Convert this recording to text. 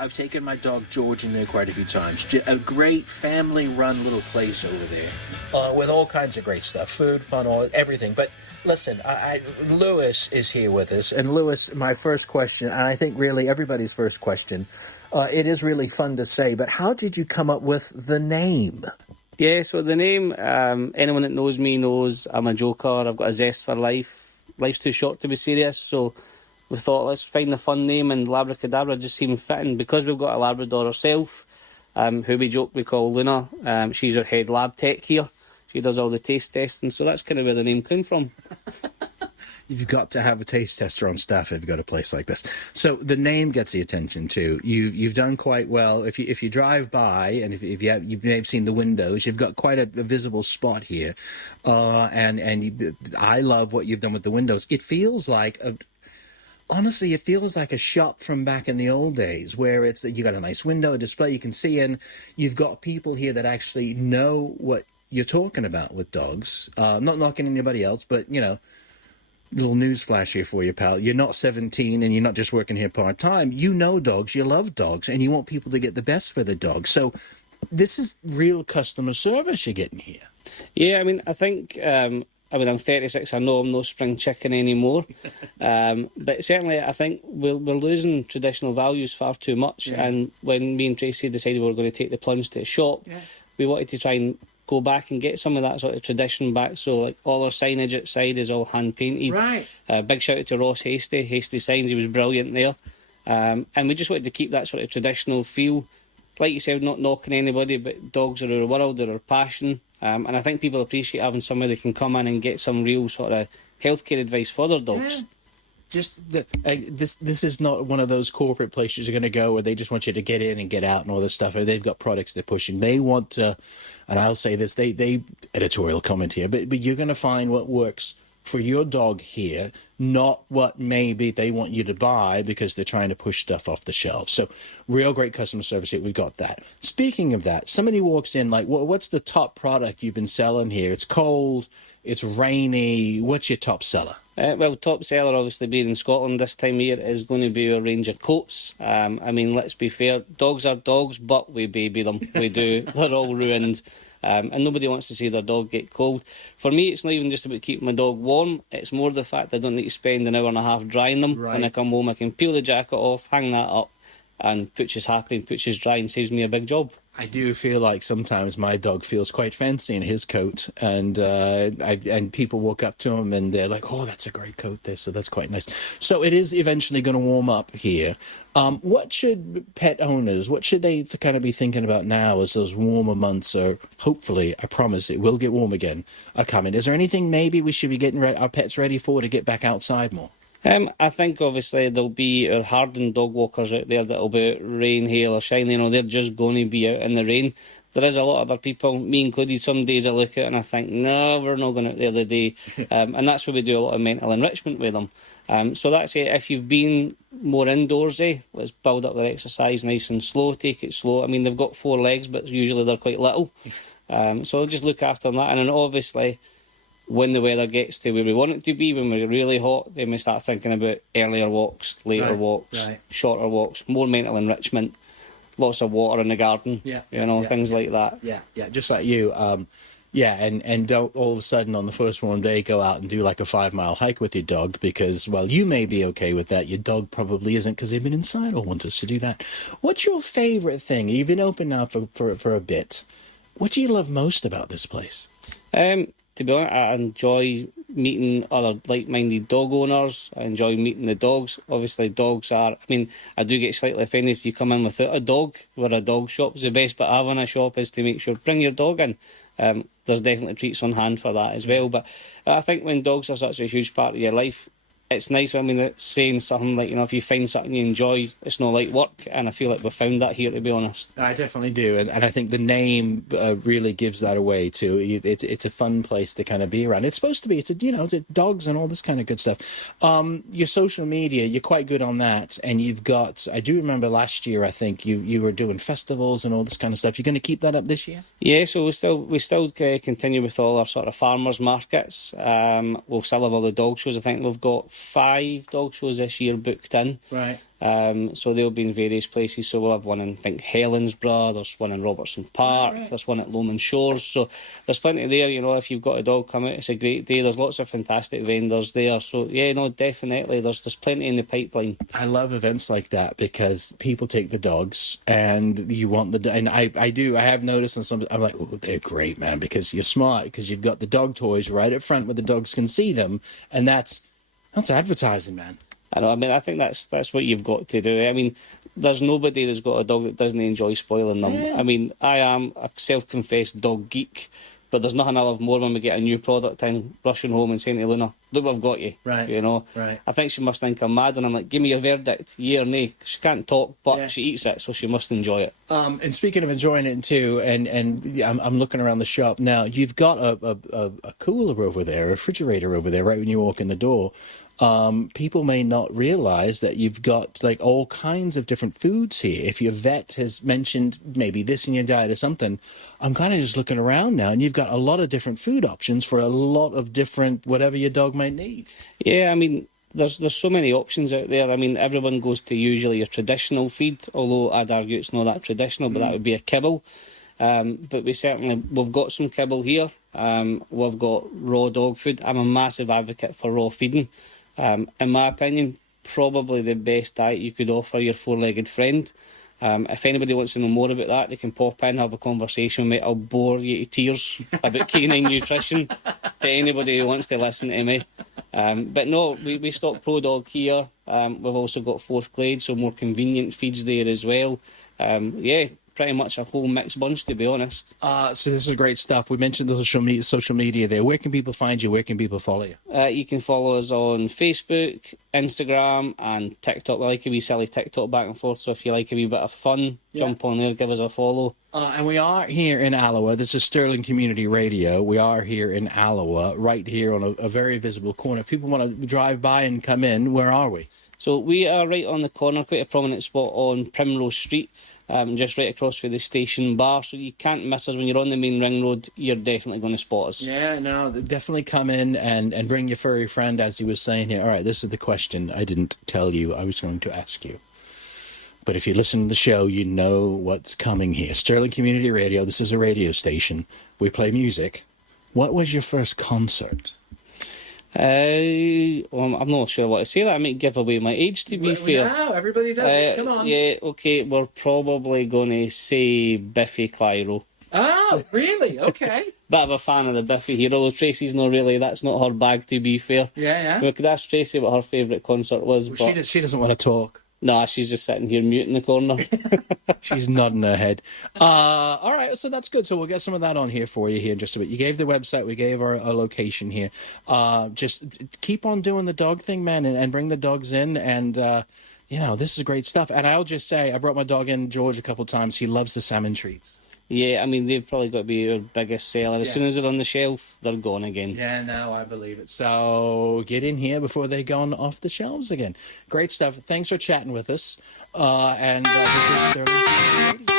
I've taken my dog George in there quite a few times. A great family-run little place over there with all kinds of great stuff, food, fun, everything. But listen, Lewis is here with us, and Lewis, my first question, and I think really everybody's first question. It is really fun to say, but how did you come up with the name? Yeah, so the name, anyone that knows me knows I'm a joker. I've got a zest for life. Life's too short to be serious, so we thought let's find a fun name, and Labra-Cadabra just seemed fitting because we've got a Labrador herself, who we joke we call Luna. She's our head lab tech here. She does all the taste testing, so that's kind of where the name came from. You've got to have a taste tester on staff if you've got a place like this. So the name gets the attention too. You've done quite well. If you drive by and if you may have seen the windows, you've got quite a visible spot here, and I love what you've done with the windows. It feels like honestly, it feels like a shop from back in the old days where you got a nice window, a display you can see in. You've got people here that actually know what you're talking about with dogs. Not knocking anybody else, but little news flash here for you, pal. You're not 17 and you're not just working here part-time. You know dogs, you love dogs, and you want people to get the best for the dogs. So this is real customer service you're getting here. Yeah, I think, I'm 36, I know I'm no spring chicken anymore. But certainly I think we're losing traditional values far too much. Yeah. And when me and Tracy decided we were going to take the plunge to a shop, we wanted to try and go back and get some of that sort of tradition back. So like all our signage outside is all hand painted. Right. Big shout out to Ross Hasty Signs, he was brilliant there. And we just wanted to keep that sort of traditional feel. Like you said, not knocking anybody, but dogs are our world, they're our passion. And I think people appreciate having somebody that can come in and get some real sort of healthcare advice for their dogs. Yeah. Just this is not one of those corporate places you're going to go where they just want you to get in and get out and all this stuff. They've got products they're pushing. They want to, and I'll say this, they editorial comment here, but you're going to find what works for your dog here, not what maybe they want you to buy because they're trying to push stuff off the shelves. So real great customer service here. We've got that. Speaking of that, somebody walks in like, what's the top product you've been selling here? It's cold, it's rainy. What's your top seller? Well, top seller, obviously, being in Scotland this time of year, is going to be our range of coats. Let's be fair, dogs are dogs, but we baby them. We do. They're all ruined. And nobody wants to see their dog get cold. For me, it's not even just about keeping my dog warm. It's more the fact I don't need to spend an hour and a half drying them. Right. When I come home, I can peel the jacket off, hang that up, and Pooch is happy and Pooch is dry and saves me a big job. I do feel like sometimes my dog feels quite fancy in his coat, and people walk up to him and they're like, "Oh, that's a great coat, so that's quite nice." So it is eventually going to warm up here. What should pet owners, what should they kind of be thinking about now as those warmer months are, hopefully, I promise it will get warm again, are coming? Is there anything maybe we should be getting our pets ready for to get back outside more? I think obviously there'll be our hardened dog walkers out there that'll be out rain, hail or shine. They're just going to be out in the rain. There is a lot of other people, me included, some days I look at and I think, no, we're not going out there today. And that's where we do a lot of mental enrichment with them. So that's it. If you've been more indoorsy, let's build up their exercise nice and slow, take it slow. They've got 4 legs, but usually they're quite little. So just look after them that. And then obviously, when the weather gets to where we want it to be, when we're really hot, then we start thinking about earlier walks, later walks, shorter walks, more mental enrichment, lots of water in the garden, things like that. Yeah, just like you. And don't all of a sudden on the first warm day go out and do like a 5-mile hike with your dog because, well, you may be okay with that. Your dog probably isn't because they've been inside all winter to do that. What's your favourite thing? You've been open now for a bit. What do you love most about this place? To be honest, I enjoy meeting other like-minded dog owners. I enjoy meeting the dogs. Obviously, dogs are... I do get slightly offended if you come in without a dog, where a dog shop is the best, but having a shop is to make sure, bring your dog in. There's definitely treats on hand for that as well. But I think when dogs are such a huge part of your life, it's nice, it's saying something like, if you find something you enjoy, it's not like work, and I feel like we've found that here, to be honest. I definitely do, and I think the name really gives that away, too. It's a fun place to kind of be around. It's supposed to be, it's dogs and all this kind of good stuff. Your social media, you're quite good on that, and you've got, I do remember last year, I think, you were doing festivals and all this kind of stuff. You're going to keep that up this year? Yeah, so we still continue with all our sort of farmers markets. We'll still have all the dog shows. I think we've got 5 dog shows this year booked in. Right. So they'll be in various places. So we'll have one in, I think, Helensburgh, there's one in Robertson Park, Right. there's one at Lomond Shores. So there's plenty there, you know, if you've got a dog come out, it's a great day. There's lots of fantastic vendors there. So, yeah, no, definitely, there's plenty in the pipeline. I love events like that because people take the dogs and you want and I do. I have noticed on some, I'm like, oh, they're great, man, because you're smart, because you've got the dog toys right up front where the dogs can see them. And that's advertising, man. I know. I mean, I think that's what you've got to do. I mean, there's nobody that's got a dog that doesn't enjoy spoiling them. Yeah. I mean, I am a self-confessed dog geek, but there's nothing I love more when we get a new product in, rushing home and saying to Luna, look, we've got you. Right. You know? Right. I think she must think I'm mad, and I'm like, give me your verdict, yeah or nay. She can't talk, but Yeah. she eats it, so she must enjoy it. And speaking of enjoying it too, and I'm looking around the shop now. You've got a cooler over there, a refrigerator over there, right when you walk in the door. People may not realize that you've got like all kinds of different foods here. If your vet has mentioned maybe this in your diet or something, I'm kind of just looking around now, and you've got a lot of different food options for a lot of different whatever your dog might need. Yeah, I mean, there's so many options out there. I mean, everyone goes to usually your traditional feed, although I'd argue it's not that traditional, but that would be a kibble. But we've got some kibble here. We've got raw dog food. I'm a massive advocate for raw feeding. In my opinion, probably the best diet you could offer your four-legged friend. If anybody wants to know more about that, they can pop in, have a conversation with me. I'll bore you to tears about canine nutrition to anybody who wants to listen to me. But no, we stock Pro Dog here. We've also got Fourth Glade, so more convenient feeds there as well. Yeah, pretty much a whole mixed bunch, to be honest. So this is great stuff. We mentioned the social media there. Where can people find you? Where can people follow you? You can follow us on Facebook, Instagram, and TikTok. We like a wee silly TikTok back and forth, so if you like a wee bit of fun, jump on there, give us a follow. And we are here in Alloa. This is Stirling Community Radio. We are here in Alloa, right here on a very visible corner. If people want to drive by and come in, where are we? So we are right on the corner, quite a prominent spot on Primrose Street. Just right across from the station bar, so you can't miss us. When you're on the main ring road, you're definitely going to spot us. Yeah, no, definitely come in and bring your furry friend, as he was saying here. All right, this is the question I didn't tell you I was going to ask you. But if you listen to the show, you know what's coming here. Stirling Community Radio, this is a radio station. We play music. What was your first concert? Well, I'm not sure what to say. That I might give away my age, to be fair. No, everybody does it. Come on. Yeah, okay, we're probably going to say Biffy Clyro. Oh, really? Okay. Bit of a fan of the Biffy here, although Tracy's not really, that's not her bag, to be fair. Yeah. We could ask Tracy what her favourite concert was, Well, but... she doesn't want to talk. Nah, she's just sitting here mute in the corner. She's nodding her head. All right, so that's good. So we'll get some of that on here for you here in just a bit. You gave the website, we gave our location here. Just keep on doing the dog thing, man, and bring the dogs in. And, this is great stuff. And I'll just say, I brought my dog in, George, a couple of times. He loves the salmon treats. Yeah, I mean, they've probably got to be our biggest seller. As soon as they're on the shelf, they're gone again. Yeah, no, I believe it. So get in here before they're gone off the shelves again. Great stuff. Thanks for chatting with us. And this is Stirling Radio.